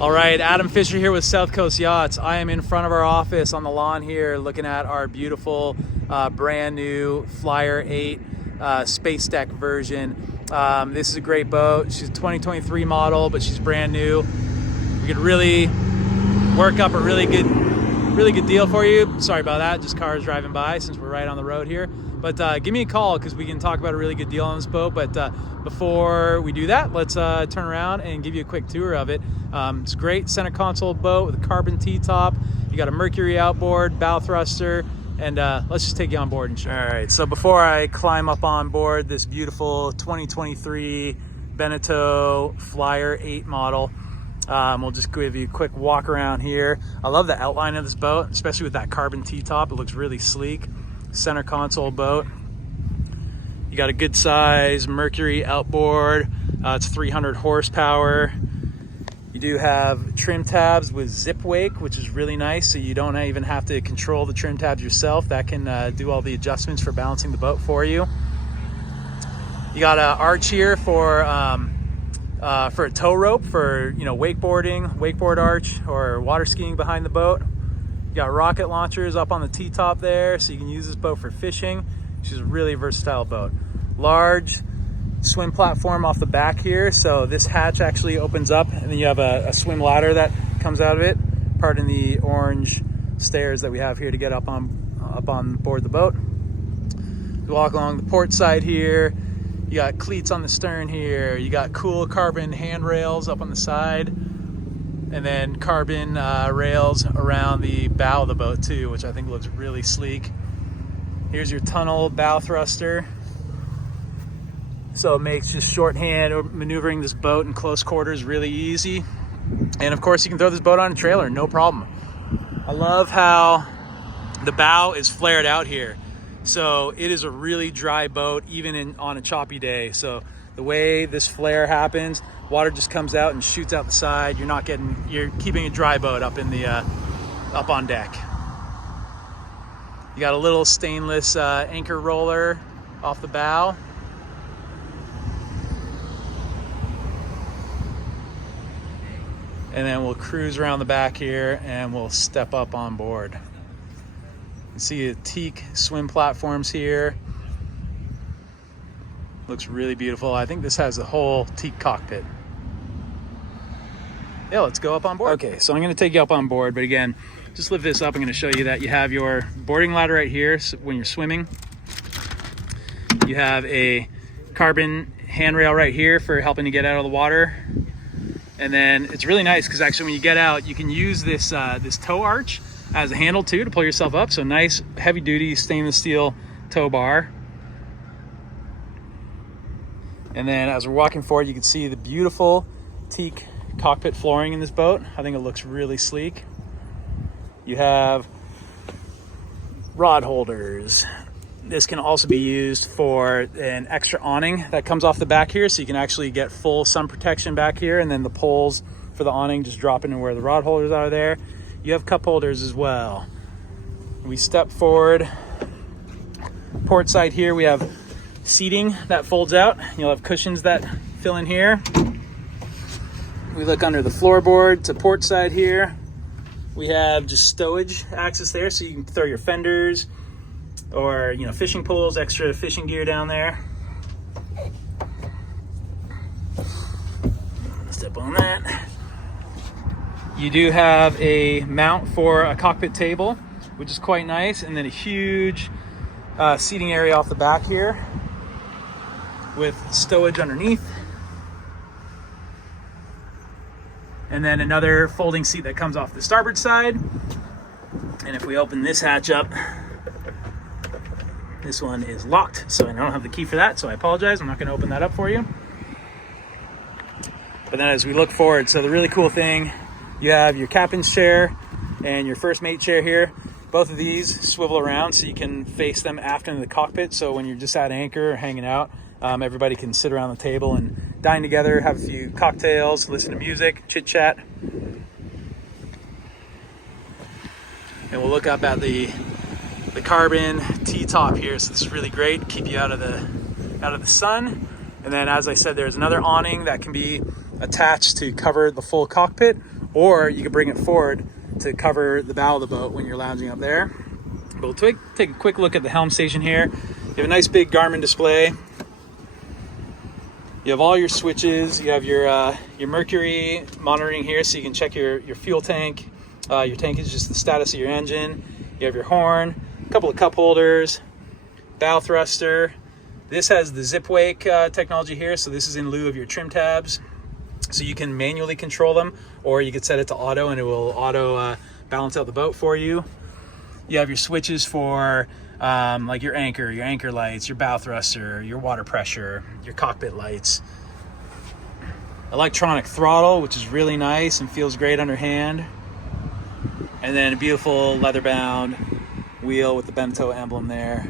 All right, Adam Fisher here with South Coast Yachts. I am in front of our office on the lawn here looking at our beautiful brand new Flyer 8 SPACEdeck version. This is a great boat. She's a 2023 model, but she's brand new. We could really work up a really good deal for you. Sorry about that, just cars driving by since we're right on the road here. But give me a call because we can talk about a really good deal on this boat. But before we do that, let's turn around and give you a quick tour of it. It's a great center console boat with a carbon T-top. You got a Mercury outboard, bow thruster, and let's just take you on board and show you. All right, so before I climb up on board this beautiful 2023 Beneteau Flyer 8 model, we'll just give you a quick walk around here. I love the outline of this boat, especially with that carbon T-top. It looks really sleek. Center console boat. You got a good size Mercury outboard. It's 300 horsepower. You do have trim tabs with zip wake, which is really nice, so you don't even have to control the trim tabs yourself. That can do all the adjustments for balancing the boat for you. You got an arch here for a tow rope for wakeboard arch or water skiing behind the boat. You got rocket launchers up on the T-top there, so you can use this boat for fishing. She's a really versatile boat. Large swim platform off the back here, so this hatch actually opens up, and then you have a swim ladder that comes out of it. Pardon the orange stairs that we have here to get up on board the boat. You walk along the port side here. You got cleats on the stern here. You got cool carbon handrails up on the side, and then carbon rails around the bow of the boat too, which I think looks really sleek. Here's your tunnel bow thruster. So it makes just shorthand maneuvering this boat in close quarters really easy. And of course you can throw this boat on a trailer, no problem. I love how the bow is flared out here. So it is a really dry boat, even on a choppy day. So the way this flare happens, water just comes out and shoots out the side. You're keeping a dry boat up on deck. You got a little stainless anchor roller off the bow. And then we'll cruise around the back here and we'll step up on board. You can see the teak swim platforms here. Looks really beautiful. I think this has the whole teak cockpit. Yeah, let's go up on board. Okay, so I'm gonna take you up on board, but again, just lift this up. I'm gonna show you that you have your boarding ladder right here when you're swimming. You have a carbon handrail right here for helping to get out of the water. And then it's really nice because actually when you get out, you can use this tow arch as a handle too to pull yourself up. So nice heavy duty stainless steel tow bar. And then as we're walking forward, you can see the beautiful teak cockpit flooring in this boat. I think it looks really sleek. You have rod holders. This can also be used for an extra awning that comes off the back here, so you can actually get full sun protection back here, and then the poles for the awning just drop into where the rod holders are there. You have cup holders as well. We step forward. Port side here, we have seating that folds out. You'll have cushions that fill in here. We look under the floorboard to port side here. We have just stowage access there, so you can throw your fenders or fishing poles, extra fishing gear down there. Step on that. You do have a mount for a cockpit table, which is quite nice, and then a huge seating area off the back here with stowage underneath. And then another folding seat that comes off the starboard side. And if we open this hatch up, this one is locked, so I don't have the key for that, so I apologize. I'm not going to open that up for you. But then as we look forward, so the really cool thing, you have your captain's chair and your first mate chair here. Both of these swivel around so you can face them aft into the cockpit, so when you're just at anchor or hanging out, everybody can sit around the table and dine together, have a few cocktails, listen to music, chit chat. And we'll look up at the carbon T-top here, so this is really great, keep you out of the sun. And then as I said, there's another awning that can be attached to cover the full cockpit, or you can bring it forward to cover the bow of the boat when you're lounging up there. But we'll take a quick look at the helm station here. You have a nice big Garmin display. You have all your switches. You have your mercury monitoring here, so you can check your fuel tank. Your tank is just the status of your engine. You have your horn, a couple of cup holders, bow thruster. This has the zip wake technology here, so this is in lieu of your trim tabs. So you can manually control them, or you could set it to auto and it will auto balance out the boat for you. You have your switches for like your anchor lights, your bow thruster, your water pressure, your cockpit lights. Electronic throttle, which is really nice and feels great under hand. And then a beautiful leather-bound wheel with the Beneteau emblem there.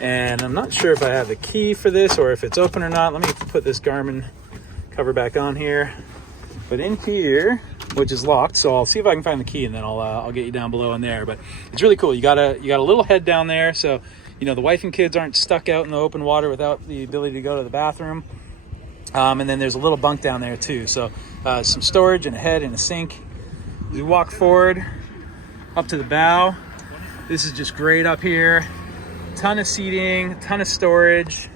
And I'm not sure if I have the key for this or if it's open or not. Let me put this Garmin cover back on here. But in here, which is locked, so I'll see if I can find the key and then I'll get you down below in there. But it's really cool. You got a little head down there, so you know the wife and kids aren't stuck out in the open water without the ability to go to the bathroom. And then there's a little bunk down there too. So some storage and a head and a sink. As we walk forward up to the bow, this is just great up here. Ton of seating, ton of storage,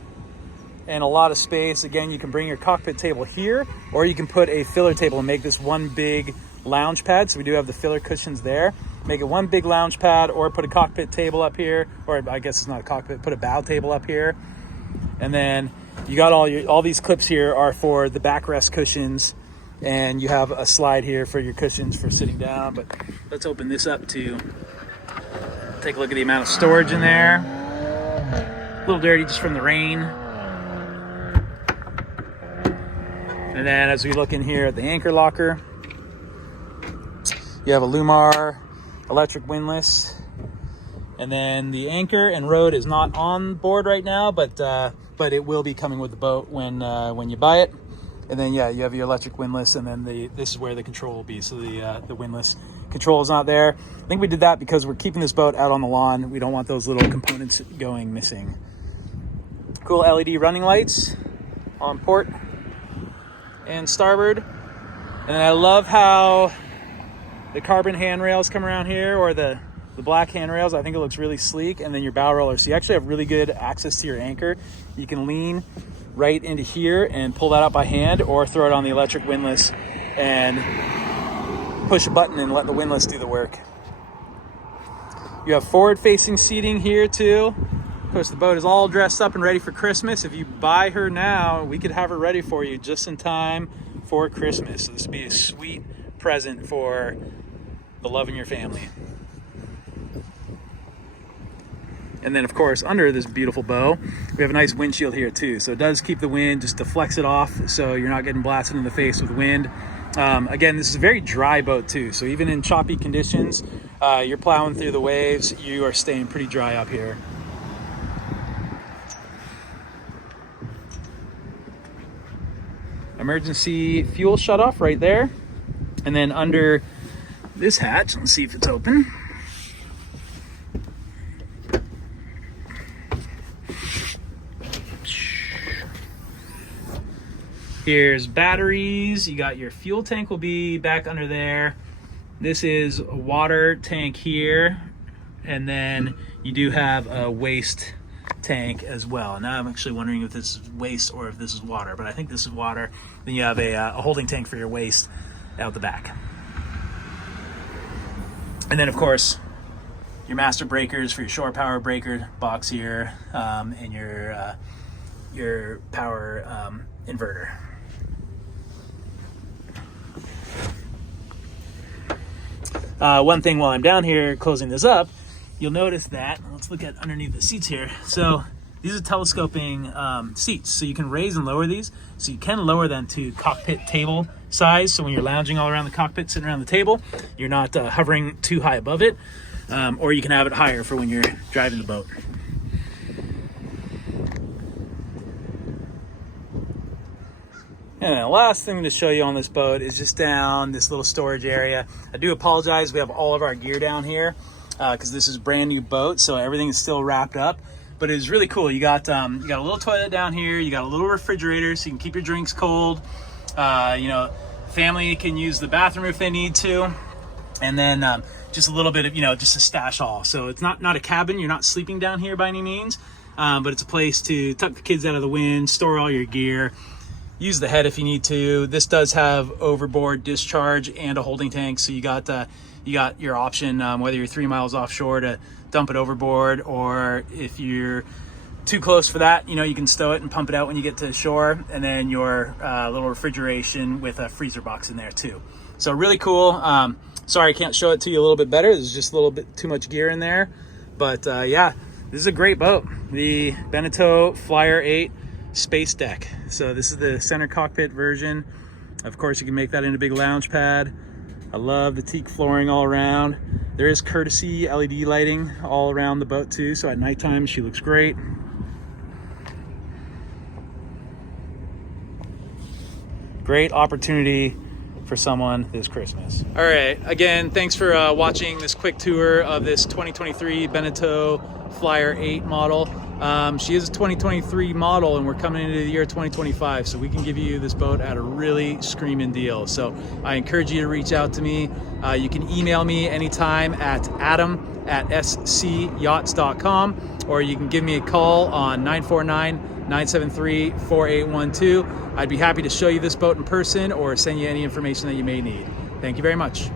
and a lot of space. Again, you can bring your cockpit table here, or you can put a filler table and make this one big lounge pad. So we do have the filler cushions there. Make it one big lounge pad, or put a cockpit table up here, or I guess it's not a cockpit, put a bow table up here. And then you got all these clips here are for the backrest cushions, and you have a slide here for your cushions for sitting down. But let's open this up to take a look at the amount of storage in there. A little dirty just from the rain. And then as we look in here at the anchor locker, you have a Lumar electric windlass. And then the anchor and rode is not on board right now, but it will be coming with the boat when you buy it. And then yeah, you have your electric windlass, and then this is where the control will be. So the windlass control is not there. I think we did that because we're keeping this boat out on the lawn. We don't want those little components going missing. Cool LED running lights on port and starboard. And then I love how the carbon handrails come around here, or the black handrails. I think it looks really sleek. And then your bow roller. So you actually have really good access to your anchor. You can lean right into here and pull that out by hand, or throw it on the electric windlass and push a button and let the windlass do the work. You have forward-facing seating here too. Of course, the boat is all dressed up and ready for Christmas. If you buy her now, we could have her ready for you just in time for Christmas. So this would be a sweet present for the love in your family. And then of course, under this beautiful bow, we have a nice windshield here too. So it does keep the wind, just deflects it off so you're not getting blasted in the face with wind. Again, this is a very dry boat too. So even in choppy conditions, you're plowing through the waves, you are staying pretty dry up here. Emergency fuel shutoff right there. And then under this hatch, let's see if it's open. Here's batteries. You got your fuel tank will be back under there. This is a water tank here. And then you do have a waste tank as well. Now I'm actually wondering if this is waste or if this is water, but I think this is water. Then you have a holding tank for your waste out the back. And then of course, your master breakers for your shore power breaker box here, and your power inverter. One thing while I'm down here closing this up, you'll notice that, let's look at underneath the seats here. So these are telescoping seats, so you can raise and lower these. So you can lower them to cockpit table size. So when you're lounging all around the cockpit, sitting around the table, you're not hovering too high above it. Or you can have it higher for when you're driving the boat. And the last thing to show you on this boat is just down this little storage area. I do apologize, we have all of our gear down here because this is a brand new boat, so everything is still wrapped up. But it's really cool. You got a little toilet down here, you got a little refrigerator so you can keep your drinks cold. You know, family can use the bathroom if they need to. And then just a little bit of, you know, just a stash all. So it's not a cabin. You're not sleeping down here by any means, but it's a place to tuck the kids out of the wind, store all your gear, use the head if you need to. This does have overboard discharge and a holding tank. So you got your option, whether you're 3 miles offshore, to dump it overboard, or if you're too close for that, you know, you can stow it and pump it out when you get to shore. And then your little refrigeration with a freezer box in there too. So really cool. Sorry I can't show it to you a little bit better. There's just a little bit too much gear in there. But yeah, this is a great boat. The Beneteau Flyer 8 SPACEdeck. So this is the center cockpit version. Of course, you can make that into a big lounge pad. I love the teak flooring all around. There is courtesy LED lighting all around the boat too. So at nighttime, she looks great. Great opportunity for someone this Christmas. All right, again, thanks for watching this quick tour of this 2023 Beneteau Flyer 8 model. She is a 2023 model, and we're coming into the year 2025, so we can give you this boat at a really screaming deal. So I encourage you to reach out to me. You can email me anytime at adam@scyachts.com, or you can give me a call on 949-973-4812. I'd be happy to show you this boat in person or send you any information that you may need. Thank you very much.